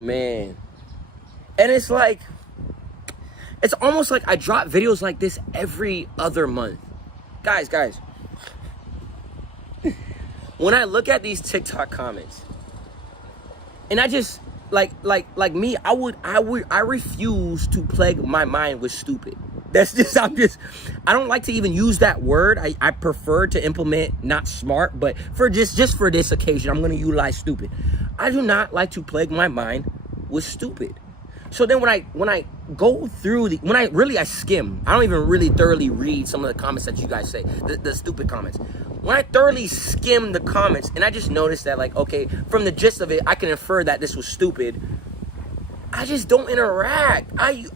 Man. And it's like, it's almost like I drop videos like this every other month. Guys, when I look at these TikTok comments, and I just, like me, I refuse to plague my mind with stupid. That's just, I don't like to even use that word. I prefer to implement not smart, but for just for this occasion, I'm going to utilize stupid. I do not like to plague my mind with stupid. So then when I go through I skim. I don't even really thoroughly read some of the comments that you guys say, the stupid comments. When I thoroughly skim the comments and I just noticed that, like, okay, from the gist of it, I can infer that this was stupid, I just don't interact. I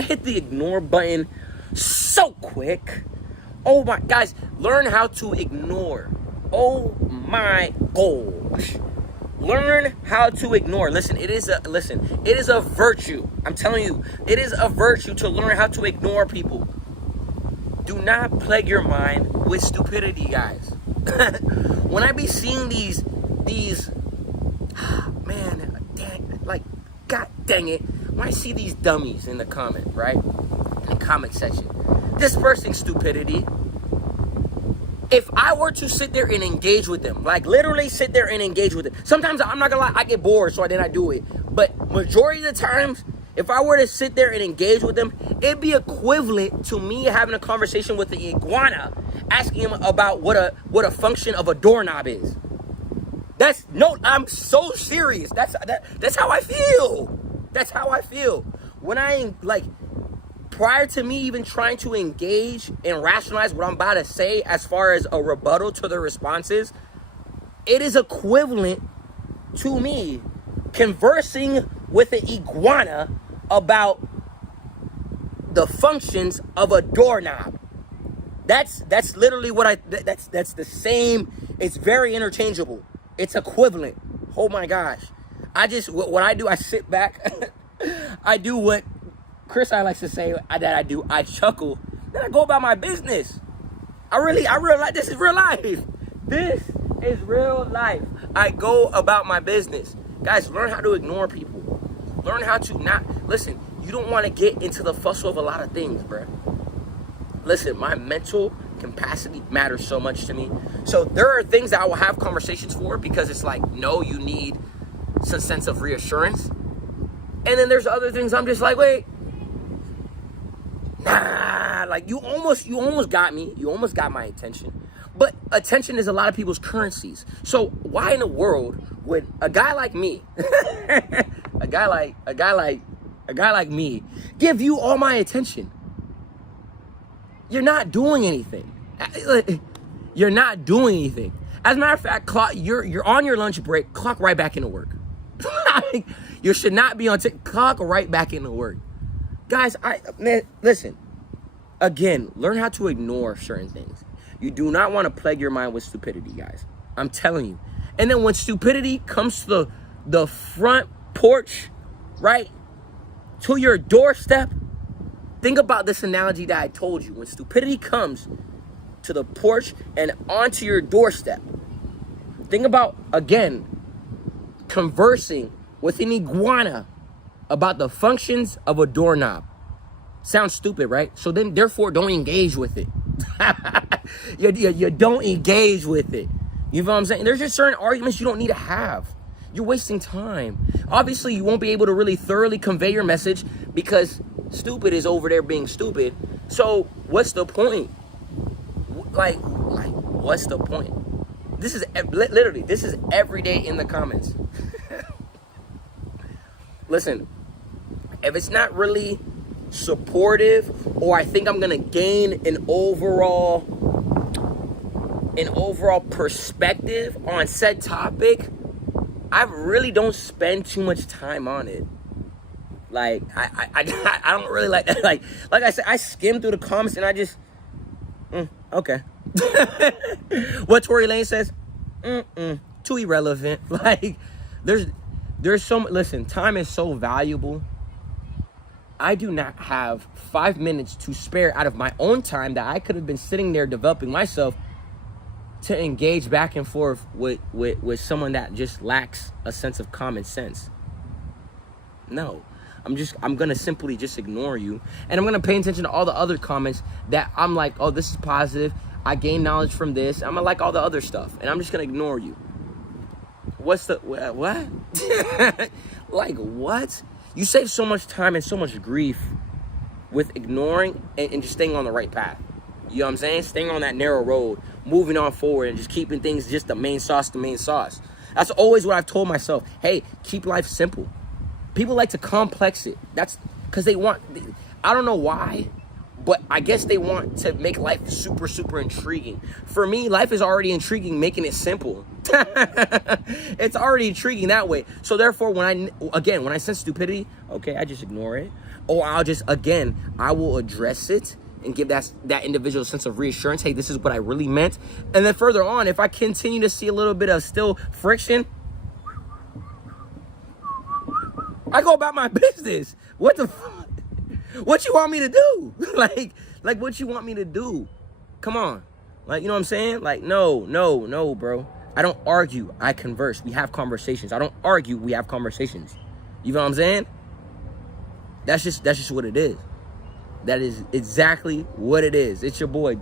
hit the ignore button so quick. Oh my, guys, learn how to ignore. Oh my gosh. Learn how to ignore. Listen, it is a virtue. I'm telling you, it is a virtue to learn how to ignore people. Do not plague your mind with stupidity, guys. When I be seeing these, man, god dang it. When I see these dummies in the comment, right? In the comment section, dispersing stupidity. If I were to sit there and engage with them, like literally sit there and engage with them, sometimes I'm not gonna lie, I get bored, so then I do it. But majority of the times, if I were to sit there and engage with them, it'd be equivalent to me having a conversation with the iguana, asking him about what a function of a doorknob is. I'm so serious. That's how I feel. That's how I feel. When prior to me even trying to engage and rationalize what I'm about to say as far as a rebuttal to their responses, it is equivalent to me conversing with an iguana about the functions of a doorknob. That's literally what that's the same. It's very interchangeable. It's equivalent. Oh my gosh. What I do, I sit back. I do what Chris I likes to say that I do. I chuckle. Then I go about my business. I realize this is real life. This is real life. I go about my business. Guys, learn how to ignore people. Learn how to not listen. You don't want to get into the fussle of a lot of things, bruh. Listen, my mental capacity matters so much to me. So there are things that I will have conversations for because it's like, no, you need some sense of reassurance. And then there's other things I'm just like, wait, nah, like you almost got me. You almost got my attention. But attention is a lot of people's currencies. So why in the world would a guy like me, a guy like me, give you all my attention? You're not doing anything. You're not doing anything. As a matter of fact, you're on your lunch break. Clock right back into work. You should not be on clock right back into work. Guys, listen. Again, learn how to ignore certain things. You do not want to plague your mind with stupidity, guys. I'm telling you. And then when stupidity comes to the front porch, right, to your doorstep, think about this analogy that I told you. When stupidity comes to the porch and onto your doorstep, think about, again, conversing with an iguana about the functions of a doorknob. Sounds stupid, right? So then, therefore, don't engage with it. You don't engage with it. You know what I'm saying? There's just certain arguments you don't need to have. You're wasting time. Obviously, you won't be able to really thoroughly convey your message because stupid is over there being stupid. So what's the point? Like what's the point? This is literally, this is every day in the comments. Listen, if it's not really supportive or I think I'm gonna gain an overall perspective on said topic, I really don't spend too much time on it. Like I don't really like that. Like I said, I skim through the comments and I just okay. What Tory Lane says, too irrelevant. Like there's so much. Listen, time is so valuable. I do not have 5 minutes to spare out of my own time that I could have been sitting there developing myself to engage back and forth with someone that just lacks a sense of common sense. No. I'm gonna simply just ignore you, and I'm gonna pay attention to all the other comments that I'm like, oh, this is positive, I gain knowledge from this, I'm gonna like all the other stuff, and I'm just gonna ignore you. What's the, what? Like, what? You save so much time and so much grief with ignoring and just staying on the right path. You know what I'm saying? Staying on that narrow road, moving on forward, and just keeping things just the main sauce, the main sauce. That's always what I've told myself. Hey, keep life simple. People like to complex it. That's because they want, I don't know why, but I guess they want to make life super, super intriguing. For me, life is already intriguing, making it simple. It's already intriguing that way. So therefore, when I sense stupidity, okay, I just ignore it. Or I'll just, again, I will address it and give that individual a sense of reassurance. Hey, this is what I really meant. And then further on, if I continue to see a little bit of still friction, I go about my business. What the fuck? What you want me to do? like what you want me to do? Come on. Like, you know what I'm saying? Like, no, bro. I don't argue. I converse. We have conversations. I don't argue. We have conversations. You know what I'm saying? That's just what it is. That is exactly what it is. It's your boy.